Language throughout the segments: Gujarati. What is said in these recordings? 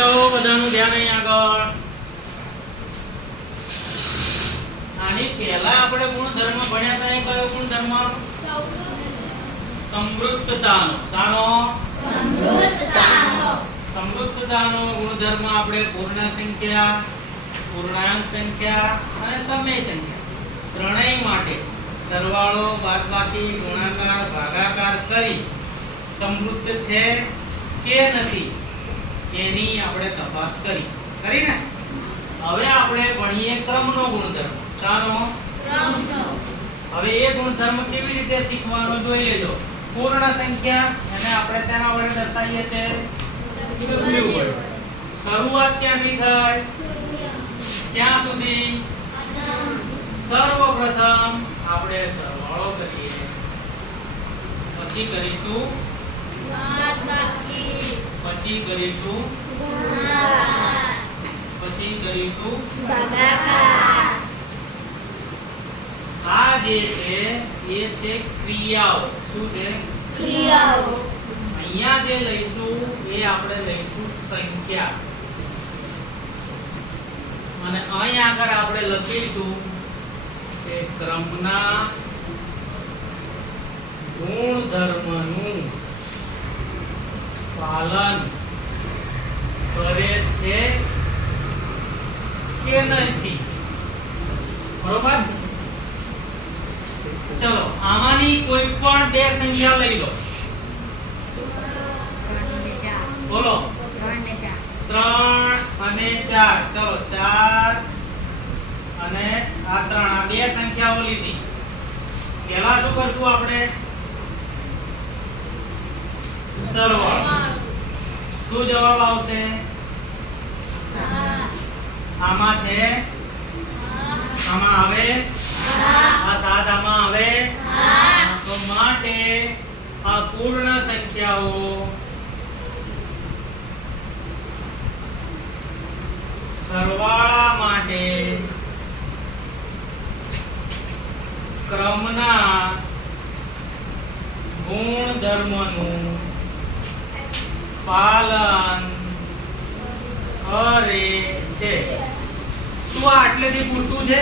જાઓ બધાનું ધ્યાન અહીં આગળ. આની પહેલા આપણે ગુણધર્મ ભણ્યા હતા એ કયો ગુણધર્મ? સમૃદ્ધતાનો. શાનો? સમૃદ્ધતાનો ગુણધર્મ આપણે પૂર્ણ સંખ્યા, પૂર્ણાંક સંખ્યા અને સમય સંખ્યા ત્રણેય માટે સરવાળો, બાદબાકી, ગુણાકાર, ભાગાકાર કરી સમૃદ્ધ છે કે નથી એની આપણે તપાસ કરી ને. હવે આપણે ભણીએ ક્રમનો ગુણધર્મ. શાનો? ક્રમનો. હવે એ ગુણધર્મ કેવી રીતે શીખવાનો જોઈ લેજો. પૂર્ણ સંખ્યા એને આપણે શેના વડે દર્શાવીએ છે? W વડે. શરૂઆત ક્યાંથી થાય? ક્યાં સુધી? સર્વપ્રથમ આપણે સરવાળો કરીએ, પછી કરીશું બાદબાકી, પછી કરીશું ગુણાકાર, પછી કરીશું ભાગાકાર. આ જે છે એ છે ક્રિયાઓ. શું છે? ક્રિયાઓ. અહીંયા જે લઈશું એ આપણે લઈશું સંખ્યા, અને અહીં આગળ આપણે લખીશું કે ક્રમના ગુણધર્મનું પાલન કરે છે કે નથી. બરોબર? ચલો આમાંની કોઈ પણ બે સંખ્યા લઈ લો. બોલો. 3 અને 4. ચલો 4 અને આ 3, આ બે સંખ્યાઓ લીધી. પહેલા શું કરશું આપણે? સરવાળો. શું જવાબ આવશે? આમાં છે, આમાં આવે, આ 7 આમાં આવે, તો માટે આ પૂર્ણ સંખ્યાઓ સરવાળા માટે ક્રમના ગુણધર્મનું પાલન કરે છે. શું આટલેથી પૂરતું છે?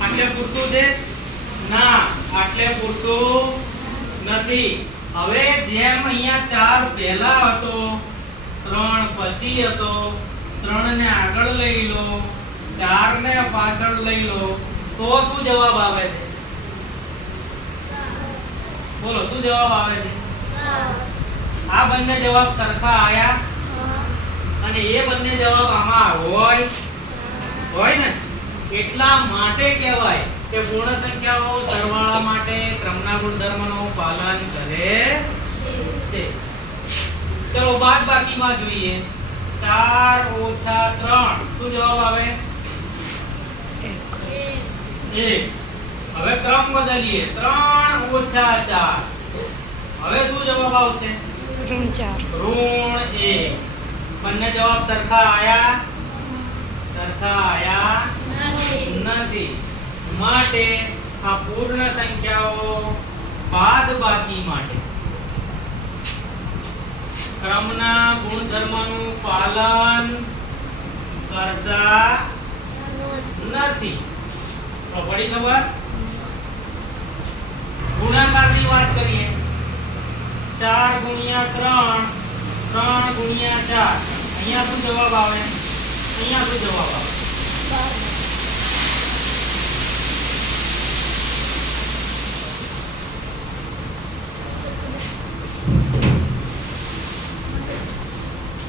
આટલે પૂરતું છે? ના, આટલે પૂરતું નથી. હવે જેમ અહીંયા 4 પહેલા હતો, 3 પછી હતો, 3 ને આગળ લઈ લો, 4 ને પાછળ લઈ લો, તો શું જવાબ આવે છે? બોલો, શું જવાબ આવે છે? આ બંને જવાબ સરખા આયા, અને એ બંને જવાબ આમાં હોય ને, એટલા માટે કહેવાય કે પૂર્ણ સંખ્યાઓ સરવાળા માટે ક્રમના ગુણધર્મનું પાલન કરે છે. ચલો બાદબાકીમાં જોઈએ. 4 ઓછા 3 શું જવાબ આવે? 1. હવે ક્રમ બદલીએ. 3 ઓછા 4 હવે શું જવાબ આવશે? ઋણ 1. બંને જવાબ સરખા આયા? નથી. માટે આ પૂર્ણ સંખ્યાઓ બાદબાકી માટે ક્રમના ગુણધર્મનું પાલન કરતા નથી. તો પડી ખબર? ગુણાકારની વાત કરીએ. 4 ગુણ્યા 3, 3 ગુણ્યા 4. અહીંયા શું જવાબ આવે? અહીંયા શું જવાબ આવે?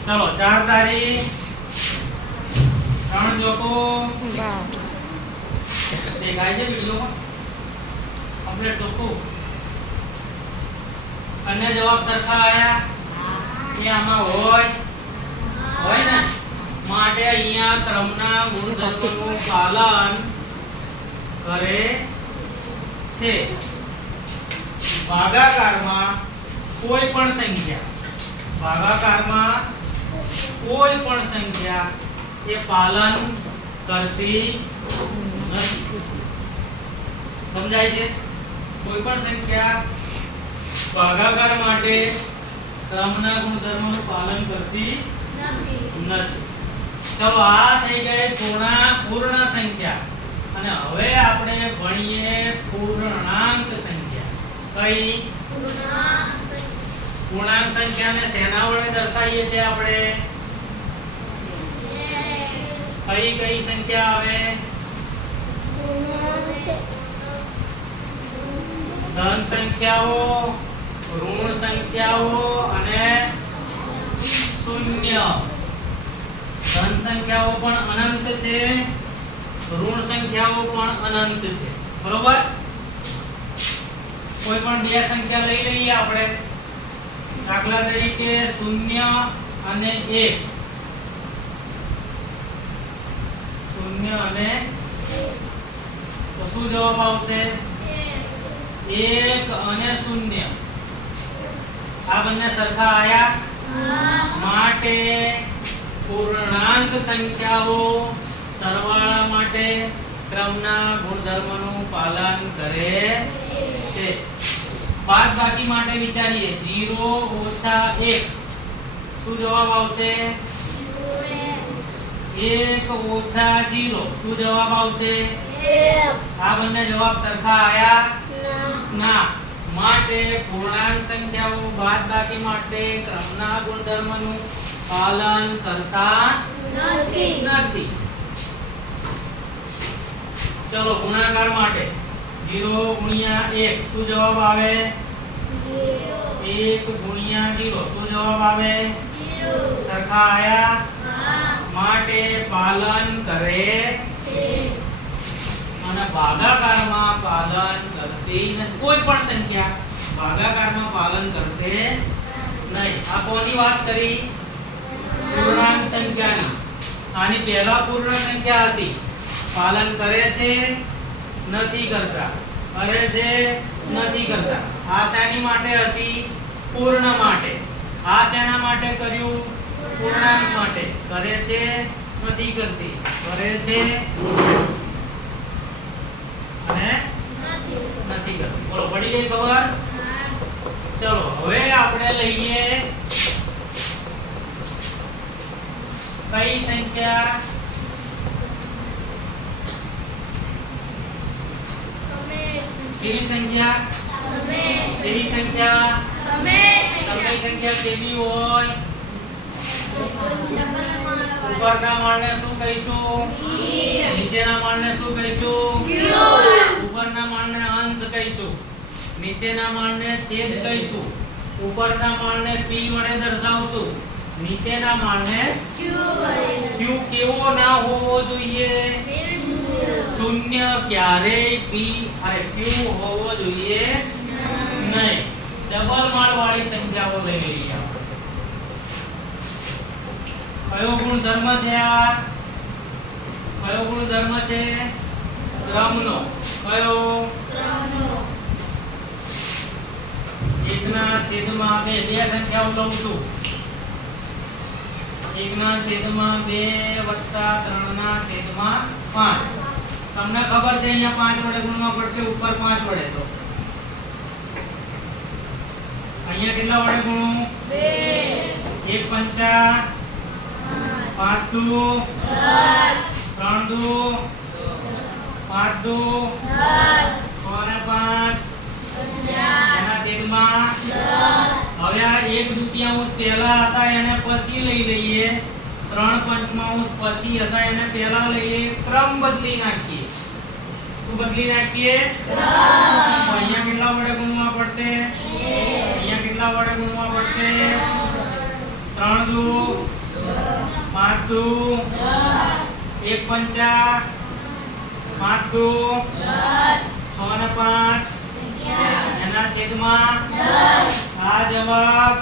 ચલો 4 તારી 3 જોકો 12. દેખાય છે વિડિયોમાં? કમ્પ્લીટ ચોખ્ખું? અન્ય જવાબ સરખા આયા? કે આમાં હોય ને? માટે અહીંયા ક્રમના ગુણધર્મનું પાલન કરે છે. ભાગાકારમાં કોઈ પણ સંખ્યા એ પાલન કરતી નથી. સમજાય છે? કોઈ પણ સંખ્યા ભાગાકાર માટે ક્રમના ગુણધર્મનું પાલન કરતી નથી. ચલો આ થઈ ગઈ પૂર્ણ સંખ્યા. અને હવે આપણે ભણીએ પૂર્ણાંક સંખ્યા. કઈ? પૂર્ણાંક સંખ્યાને શેના વડે દર્શાવીએ છીએ આપણે? કઈ સંખ્યા આવે? ધન સંખ્યાઓ, ઋણ સંખ્યાઓ અને શૂન્ય. ધન સંખ્યાઓ પણ અનંત છે, ઋણ સંખ્યાઓ પણ અનંત છે. બરોબર? કોઈ પણ બે સંખ્યા લઈ લઈએ આપણે. દાખલા તરીકે 0 અને 1. 0 અને તો શું જવાબ આવશે? 1 અને 0. આ બંને સરખા આયા. માટે પૂર્ણાંક સંખ્યાઓ સરવાળા માટે ક્રમના ગુણધર્મનું પાલન કરે છે. બાદબાકી માટે વિચારીએ. 0 ઓછા 1 શું જવાબ આવશે? 1 ઓછા 0 શું જવાબ આવશે? 1. આ બંને જવાબ સરખા આયા? ના. માટે પૂર્ણાંક સંખ્યાઓ બાદબાકી માટે ક્રમના ગુણધર્મનું પાલન કરતા નથી. ચલો ગુણાકાર માટે 0 ગુણ્યા 1 શું જવાબ આવે? 1 ગુણ્યા 0 શું જવાબ આવે? 0. સરખા આયા? માટે પાલન કરે છે. અને ભાગાકારમાં પાલન કરતી નથી. કોઈ પણ સંખ્યા ભાગાકારમાં પાલન કરશે નહીં. આ કોની વાત કરી? પૂર્ણાંક સંખ્યાની. આની પહેલા પૂર્ણ સંખ્યા હતી. પાલન કરે છે, નથી કરતા. કરે છે, નથી કરતા. આ શાની માટે હતી? પૂર્ણ માટે. આ શેના માટે કર્યું? પૂર્ણાંક માટે. કરે છે, નથી કરતી. કરે છે અને નથી કરતી. બોલો પડી ગઈ ખબર? ચલો હવે આપણે લઈએ કઈ સંખ્યા? કેવી સંખ્યા? કેવી સંખ્યા? સમય સંખ્યા કેવી હોય? ઉપરના માળને શું કહીશું? નીચેના માળને શું કહીશું? ઉપરના માળને અંશ કહીશું, નીચેના માળને છેદ કહીશું. ઉપરના માળને p વડે દર્શાવશું, નીચેના માળને q કેવો ના હોવો જોઈએ? શૂન્ય. ક્યારેય p અને q હોવો જોઈએ નહીં. ડબલ માળ વાળી સંખ્યાઓ લઈ લઈએ આપણે. કયો ગુણધર્મ છે આ? કયો ગુણધર્મ છે? ક્રમનો. કયો? ક્રમનો. 1/2 બે સંખ્યાઓ લઉં છું. 1/2 વત્તા 3/5. તમને ખબર છે અહીંયા 5 વડે ગુણવા પડશે, ઉપર 5 વડે. તો અહીંયા કેટલા વડે ગુણું? 2. 1 પંચા 5 દુ 10 3 દુ 5 દુ 10 6 ને 5 એના છેદમાં 10. હવે આ 1/2 પહેલા હતા એને પછી લઈ લઈએ, 3/5 પછી હતા એને પહેલા લઈ લઈએ. ક્રમ બદલી નાખીએ. શું બદલી નાખીએ? ક્રમ. અહીંયા કેટલા વડે ગુણવા પડશે? અહીંયા કેટલા વડે ગુણવા પડશે? 3 દુ 5 દુ 1 પંચા 5 દુ 6 ને 5 એના છેદમાં 10. આ જવાબ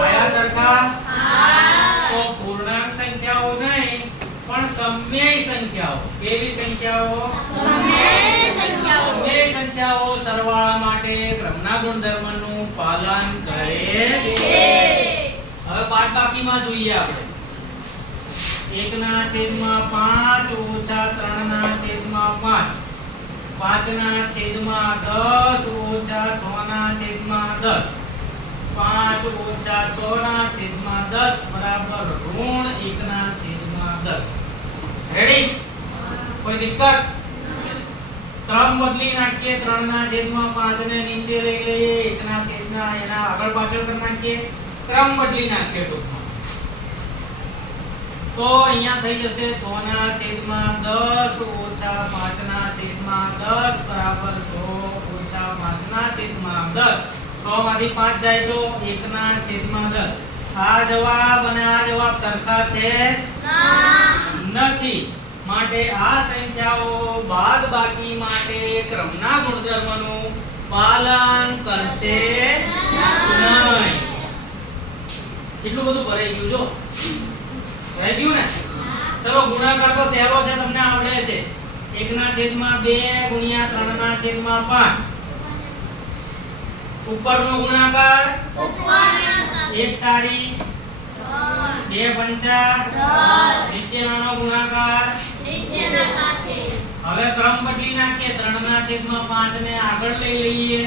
આયા સરખા? તો પૂર્ણાંક સંખ્યાઓ નહીં પણ સમય સંખ્યાઓ. કેવી સંખ્યાઓ? સમય સંખ્યાઓ સરવાળા માટે ક્રમના ગુણધર્મનું પાલન કરે છે. હવે બાદબાકીમાં જોઈએ આપણે. 1/5 ઓછા 3/5. 5/10 ઓછા 6/10. 5 ઓછા 6 ના છેદમાં 10 બરાબર ઋણ 1 ના છેદમાં 10. રેડી? કોઈ દિક્કત? ક્રમ બદલી નાખીએ. 3 ના છેદમાં 5 ને નીચે લઈ લઈએ. 1 ના છેદમાં એના આગળ પાછળ કરી નાખીએ. ક્રમ બદલી નાખીએ ટૂંકમાં. તો અહીંયા થઈ જશે 6 ના છેદમાં 10 ઓછા 5 ના છેદમાં 10 બરાબર 6 ઓછા 5 ના છેદમાં 10. 100 માંથી 5 જાય તો 1 ના છેદમાં 10. આ જવાબ અને આ જવાબ સરખા છે? નથી. માટે આ સંખ્યાઓ બાદબાકી માટે ક્રમના ગુણધર્મનું પાલન કરશે નહીં. કેટલું બધું ભરાઈ ગયું જો. ભરાઈ ગયું ને? ચલો ગુણાકાર તો સહેલો છે, તમને આવડે છે. 1 ના છેદમાં 2 ગુણ્યા 3 ના છેદમાં 5. ઉપરનો ગુણાકાર એક તારી 2 પંચા 10. નીચેનાનો ગુણાકાર હવે ક્રમ બદલી નાખીએ. 3 ના છેદમાં 5 ને આગળ લઈ લઈએ.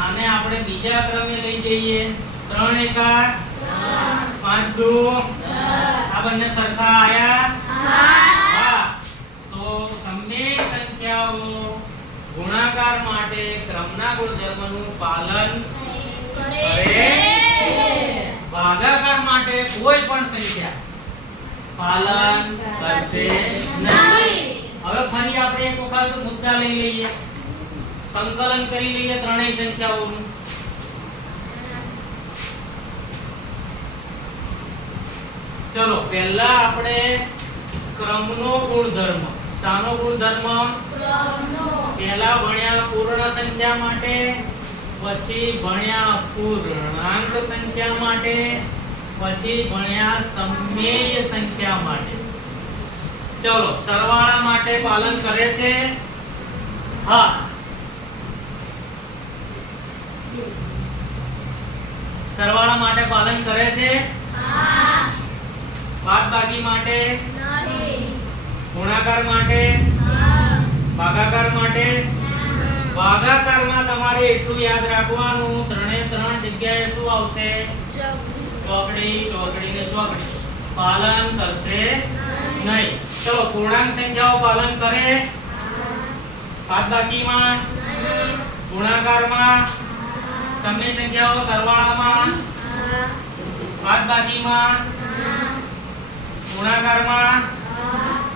આને આપણે બીજા ક્રમે લઈ જઈએ. 3 એકા 5 દુ 10. આ બંને સરખા આયા? હા. તો સમય સંખ્યાઓ ગુણાકાર માટે ક્રમના ગુણધર્મનું પાલન કરે છે. ભાગાકાર માટે કોઈ પણ સંખ્યા પાલન કરશે નહીં. હવે ફરી આપણે એક વખત મુદ્દા લઈ લઈએ. સંકલન કરી લઈએ ત્રણેય સંખ્યાઓનું. ચલો પહેલા આપણે ક્રમનો ગુણધર્મ. શાનો ગુણધર્મ? ક્રમનો. પહેલા ભણ્યા પૂર્ણ સંખ્યા માટે, પછી ભણ્યા પૂર્ણાંક સંખ્યા માટે, પછી ભણ્યા સમમેય સંખ્યા માટે. ચલો સરવાળા માટે પાલન કરે છે? હા. સરવાળા માટે પાલન કરે છે? હા. બાદબાકી માટે? નહીં. ગુણાકાર માટે? હા. ભાગાકાર માટે? ભાગાકારમાં તમારે એટલું યાદ રાખવાનું, ત્રણે ત્રણ જગ્યાએ શું આવશે? ચોકડી, ચોકડી ને ચોકડી. પાલન કરશે નહીં. ચલો પૂર્ણાંક સંખ્યાઓ પાલન કરે? બાદબાકીમાં? ગુણાકારમાં? સમય સંખ્યાઓ સરવાળામાં? બાદબાકીમાં? ગુણાકારમાં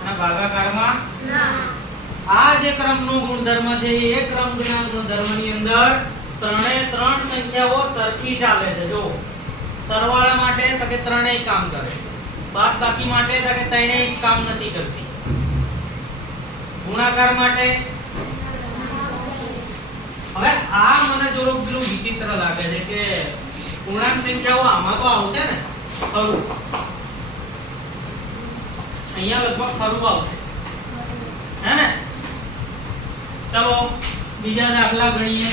અને ભાગાકારમાં? આ જે ક્રમનો ગુણધર્મ છે એ ક્રમના ગુણધર્મની અંદર ત્રણે ત્રણ સંખ્યાઓ સરખી ચાલે છે. જો સરવાળા માટે તો કે ત્રણેય કામ કરે, બાદબાકી માટે તો કે ત્રણેય કામ નથી કરતી, ગુણાકાર માટે. હવે આ મને થોડું પેલું વિચિત્ર લાગે છે કે પૂર્ણાંક સંખ્યાઓ આમાં તો આવશે ને ખરું, અહીંયા લગભગ ખરું આવશે હે ને. ચલો બીજા દાખલા ગણીએ.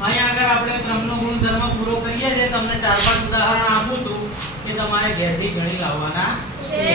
અહીંયા આગળ આપણે ક્રમનો ગુણધર્મ પૂરો કરીએ છીએ. તમને 4-5 ઉદાહરણ આપું છું કે તમારે ઘેરથી ગણી લાવવાના છે.